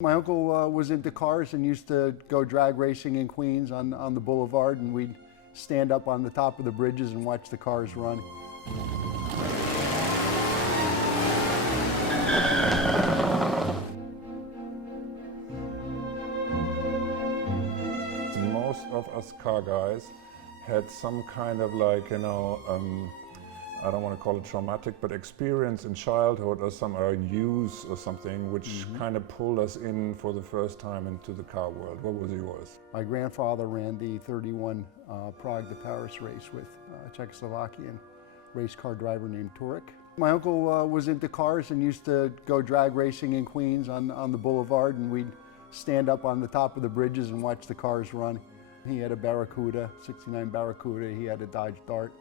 My uncle was into cars and used to go drag racing in Queens on the boulevard, and we'd stand up on the top of the bridges and watch the cars run. Most of us car guys had some kind of I don't want to call it traumatic, but experience in childhood or some use or something which kind of pulled us in for the first time into the car world. What was yours? My grandfather ran the 31 Prague to Paris race with a Czechoslovakian race car driver named Turek. My uncle was into cars and used to go drag racing in Queens on the boulevard, and we'd stand up on the top of the bridges and watch the cars run. He had a Barracuda, 69 Barracuda, he had a Dodge Dart,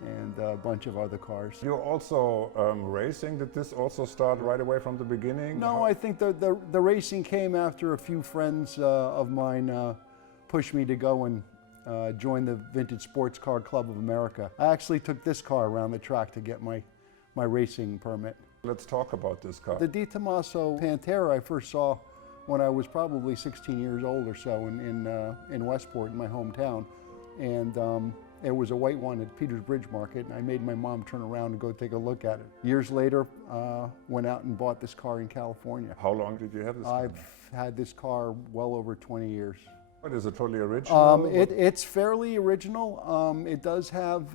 and a bunch of other cars. You're also racing. Did this also start right away from the beginning? No, I think the racing came after a few friends of mine pushed me to go and join the Vintage Sports Car Club of America. I actually took this car around the track to get my racing permit. Let's talk about this car. The DeTomaso Pantera I first saw when I was probably 16 years old or so in Westport, in my hometown. And it was a white one at Peters Bridge Market, and I made my mom turn around and go take a look at it. Years later, went out and bought this car in California. How long did you have this car? I've had this car well over 20 years. What, is it totally original? It's fairly original. It does have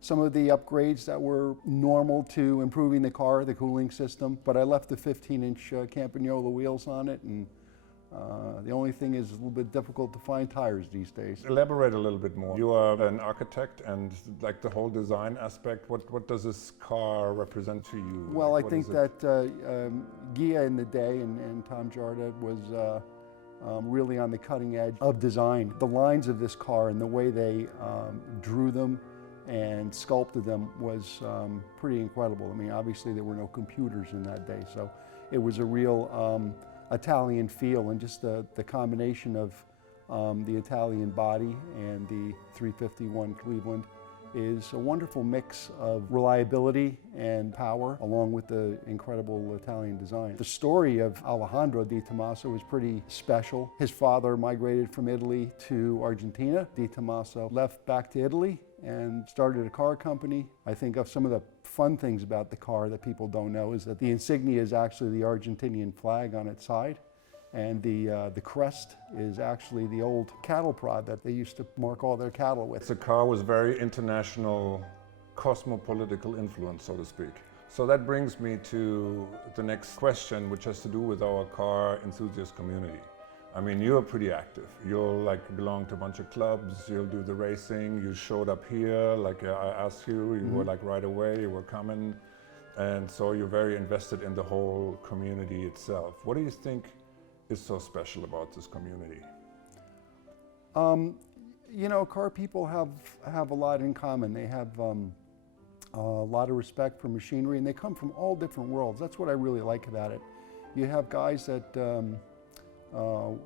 some of the upgrades that were normal to improving the car, the cooling system, but I left the 15-inch Campagnola wheels on it, and the only thing is a little bit difficult to find tires these days. Elaborate a little bit more. You are an architect, and like the whole design aspect, what does this car represent to you? Well, I think that Gia in the day and Tom Jarda was really on the cutting edge of design. The lines of this car and the way they drew them and sculpted them was pretty incredible. I mean, obviously there were no computers in that day, so it was a real Italian feel, and just the combination of the Italian body and the 351 Cleveland is a wonderful mix of reliability and power, along with the incredible Italian design. The story of Alejandro DeTomaso is pretty special. His father migrated from Italy to Argentina. DeTomaso left back to Italy and started a car company. I think of some of the fun things about the car that people don't know is that the insignia is actually the Argentinian flag on its side, and the crest is actually the old cattle prod that they used to mark all their cattle with. The car was very international, cosmopolitical influence, so to speak. So that brings me to the next question, which has to do with our car enthusiast community. I mean, you're pretty active. You'll belong to a bunch of clubs, you'll do the racing, you showed up here, I asked you, you were right away, you were coming. And so you're very invested in the whole community itself. What do you think is so special about this community? You know, car people have a lot in common. They have a lot of respect for machinery, and they come from all different worlds. That's what I really like about it. You have guys that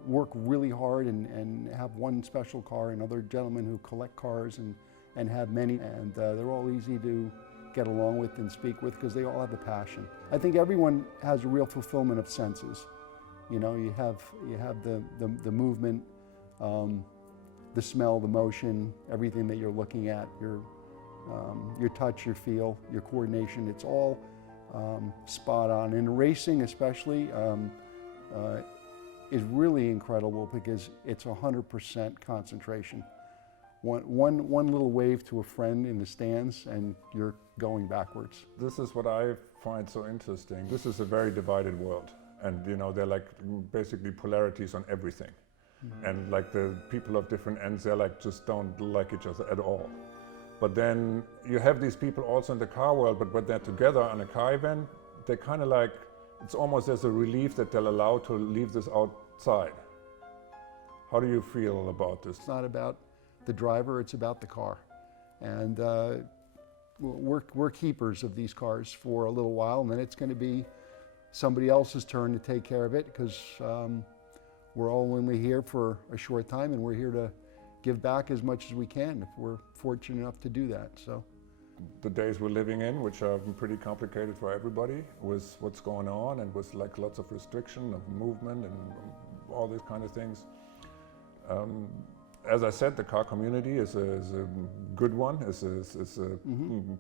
work really hard and have one special car, and other gentlemen who collect cars and have many, and they're all easy to get along with and speak with because they all have a passion. I think everyone has a real fulfillment of senses. You know, you have the movement, the smell, the motion, everything that you're looking at, your touch, your feel, your coordination. It's all spot on. In racing, especially, is really incredible because it's 100% concentration. One little wave to a friend in the stands and you're going backwards. This is what I find so interesting. This is a very divided world, and you know, they're like basically polarities on everything. And like the people of different ends, they're like just don't like each other at all. But then you have these people also in the car world, but when they're together on a car event, they kind of like, it's almost as a relief that they're allowed to leave this outside. How do you feel about this? It's not about the driver, it's about the car. And we're keepers of these cars for a little while, and then it's going to be somebody else's turn to take care of it, because we're all only here for a short time, and we're here to give back as much as we can if we're fortunate enough to do that. So the days we're living in, which are pretty complicated for everybody with what's going on and with like lots of restriction of movement and all these kind of things. As I said, the car community is a good one, is a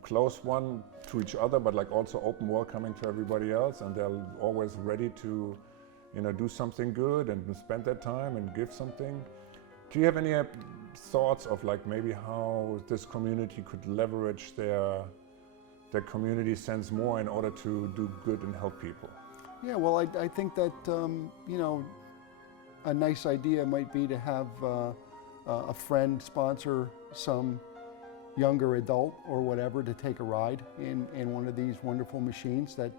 close one to each other, but like also open, welcoming to everybody else, and they're always ready to, do something good and spend their time and give something. Do you have any thoughts of like maybe how this community could leverage their community sense more in order to do good and help people? Yeah, well, I think that a nice idea might be to have a friend sponsor some younger adult or whatever to take a ride in one of these wonderful machines that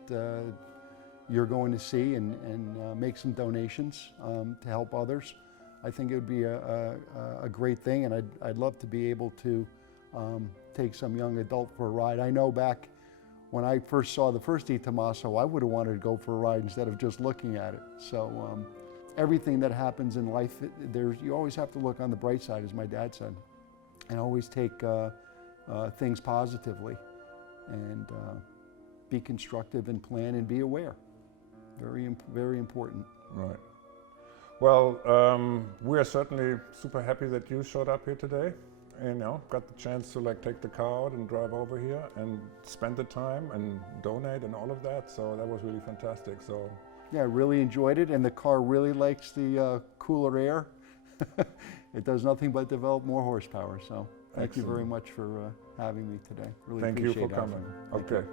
you're going to see, and make some donations to help others. I think it would be a great thing, and I'd love to be able to take some young adult for a ride. I know back when I first saw the first DeTomaso, I would have wanted to go for a ride instead of just looking at it. So everything that happens in life, you always have to look on the bright side, as my dad said, and always take things positively, and be constructive and plan and be aware. Very important. Right. Well, we are certainly super happy that you showed up here today. Got the chance to like take the car out and drive over here and spend the time and donate and all of that. So that was really fantastic. So yeah, I really enjoyed it, and the car really likes the cooler air. It does nothing but develop more horsepower. So thank you very much for having me today. Really thank you appreciate for it. coming. Okay.